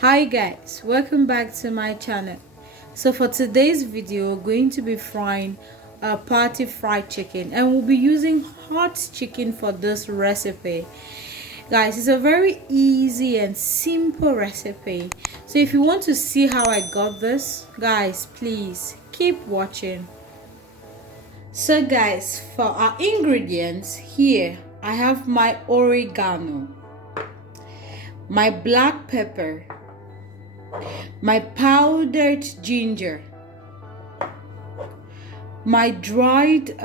Hi guys, welcome back to my channel. So for today's video, we're going to be frying a party fried chicken, and we'll be using hot chicken for this recipe. Guys, it's a very easy and simple recipe. So if you want to see how I got this, guys, please keep watching. So guys, for our ingredients, here I have my oregano, my black pepper, my powdered ginger, my dried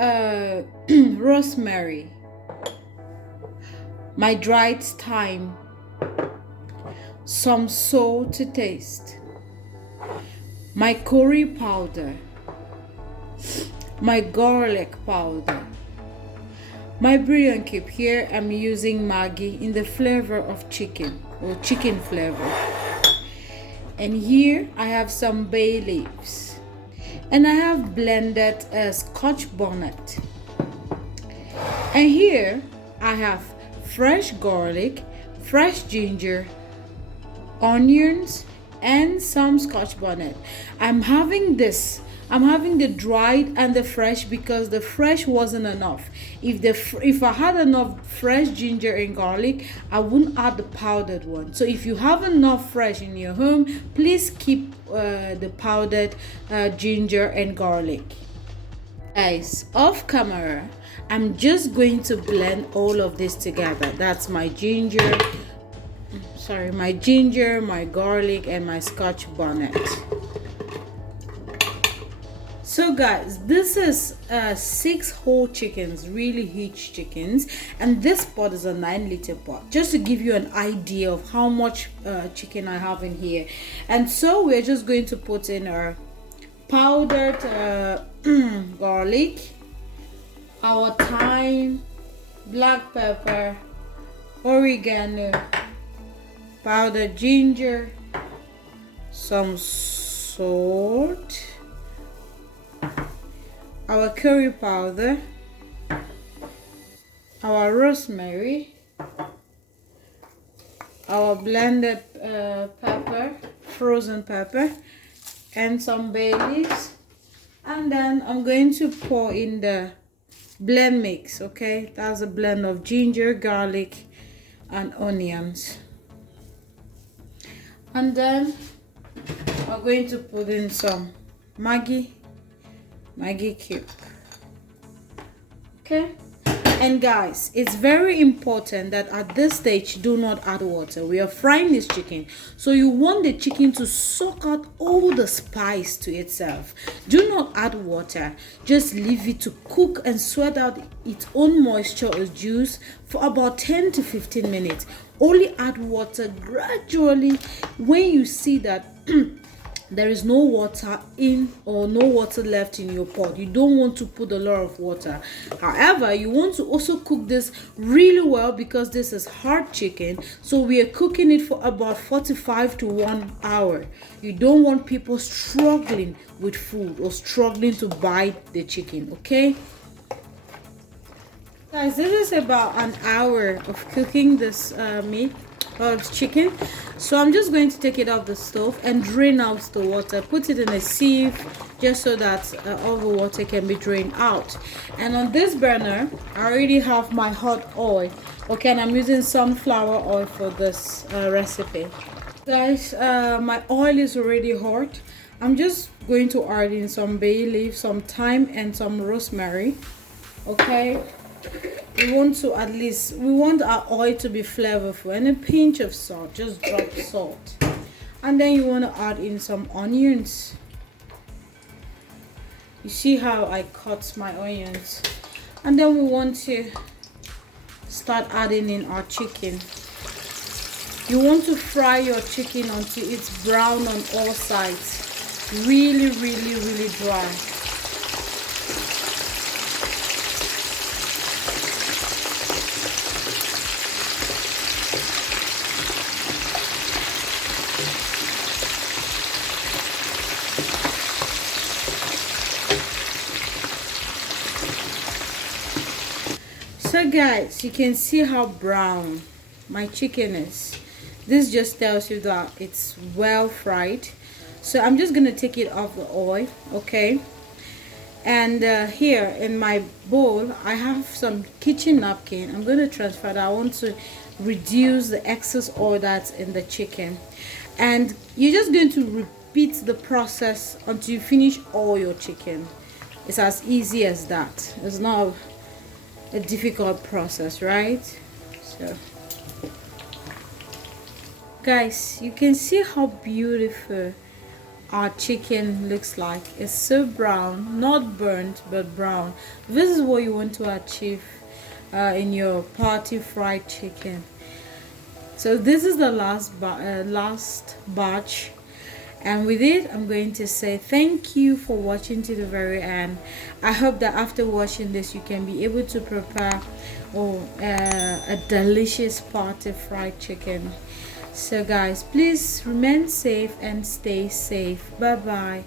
rosemary, my dried thyme, some salt to taste, my curry powder, my garlic powder, my bouillon cube. Here I'm using Maggi in the flavor of chicken or chicken flavor. And here I have some bay leaves, and I have blended a Scotch Bonnet. And here I have fresh garlic, fresh ginger, onions, and some Scotch Bonnet. I'm having the dried and the fresh because the fresh wasn't enough. If I had enough fresh ginger and garlic, I wouldn't add the powdered one. So if you have enough fresh in your home, please keep the powdered ginger and garlic. Guys, off camera, I'm just going to blend all of this together. That's my ginger, my garlic, and my Scotch Bonnet. So guys, this is 6 whole chickens, really huge chickens, and this pot is a 9-liter pot, just to give you an idea of how much chicken I have in here. And so we're just going to put in our powdered garlic, our thyme, black pepper, oregano, powdered ginger, some salt, our curry powder, our rosemary, our blended pepper, frozen pepper, and some bay leaves. And then I'm going to pour in the blend mix. Okay, that's a blend of ginger, garlic, and onions. And then we're going to put in some Maggi Cube. Okay, and guys, it's very important that at this stage do not add water. We are frying this chicken, so you want the chicken to soak out all the spice to itself. Do not add water, just leave it to cook and sweat out its own moisture or juice for about 10 to 15 minutes. Only add water gradually when you see that there is no water in or no water left in your pot. You don't want to put a lot of water. However, you want to also cook this really well because this is hard chicken, so we are cooking it for about 45 to 1 hour. You don't want people struggling with food or struggling to bite the chicken. Okay guys, this is about an hour of cooking this chicken. So I'm just going to take it off the stove and drain out the water, put it in a sieve just so that all the water can be drained out. And on this burner I already have my hot oil. Okay, and I'm using sunflower oil for this recipe. Guys, my oil is already hot. I'm just going to add in some bay leaf, some thyme, and some rosemary. Okay, we want our oil to be flavorful, and a pinch of salt, just drop salt. And then you want to add in some onions. You see how I cut my onions. And then we want to start adding in our chicken. You want to fry your chicken until it's brown on all sides, really dry. So guys, you can see how brown my chicken is. This just tells you that it's well fried. So I'm just gonna take it off the oil, okay? And here in my bowl I have some kitchen napkin. I'm going to transfer that. I want to reduce the excess oil that's in the chicken, and you're just going to repeat the process until you finish all your chicken. It's as easy as that. It's not a difficult process, right? So guys, you can see how beautiful our chicken looks like. It's so brown, not burnt but brown. This is what you want to achieve in your party fried chicken. So this is the last batch, and with it I'm going to say thank you for watching to the very end. I hope that after watching this you can be able to prepare a delicious party fried chicken. So guys, please remain safe and stay safe. Bye bye.